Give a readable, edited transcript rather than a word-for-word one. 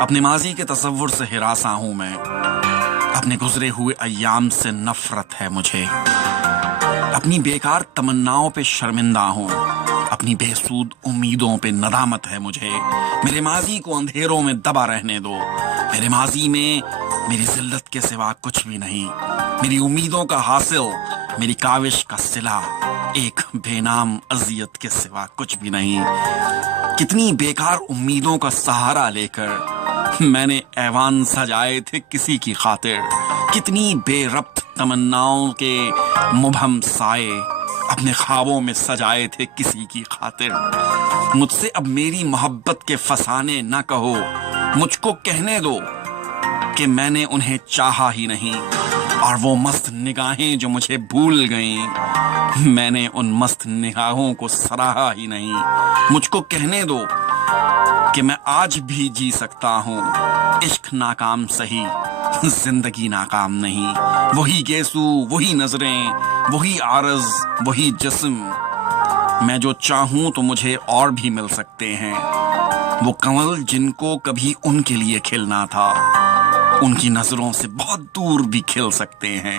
اپنے ماضی کے تصور سے ہراساں ہوں میں، اپنے گزرے ہوئے ایام سے نفرت ہے مجھے، اپنی بیکار تمناؤں پہ شرمندہ ہوں، اپنی بے سود امیدوں پہ ندامت ہے مجھے۔ میرے ماضی کو اندھیروں میں دبا رہنے دو، میرے ماضی میں میری ذلت کے سوا کچھ بھی نہیں، میری امیدوں کا حاصل، میری کاوش کا صلہ، ایک بے نام اذیت کے سوا کچھ بھی نہیں۔ کتنی بیکار امیدوں کا سہارا لے کر میں نے ایوان سجائے تھے کسی کی خاطر، کتنی بے ربط تمناؤں کے مبہم سائے اپنے خوابوں میں سجائے تھے کسی کی خاطر۔ مجھ سے اب میری محبت کے فسانے نہ کہو، مجھ کو کہنے دو کہ میں نے انہیں چاہا ہی نہیں، اور وہ مست نگاہیں جو مجھے بھول گئیں، میں نے ان مست نگاہوں کو سراہا ہی نہیں۔ مجھ کو کہنے دو کہ میں آج بھی جی سکتا ہوں، عشق ناکام سہی، زندگی ناکام نہیں۔ وہی گیسو، وہی نظریں، وہی عارض، وہی جسم، میں جو چاہوں تو مجھے اور بھی مل سکتے ہیں۔ وہ کنول جن کو کبھی ان کے لیے کھلنا تھا، ان کی نظروں سے بہت دور بھی کھل سکتے ہیں۔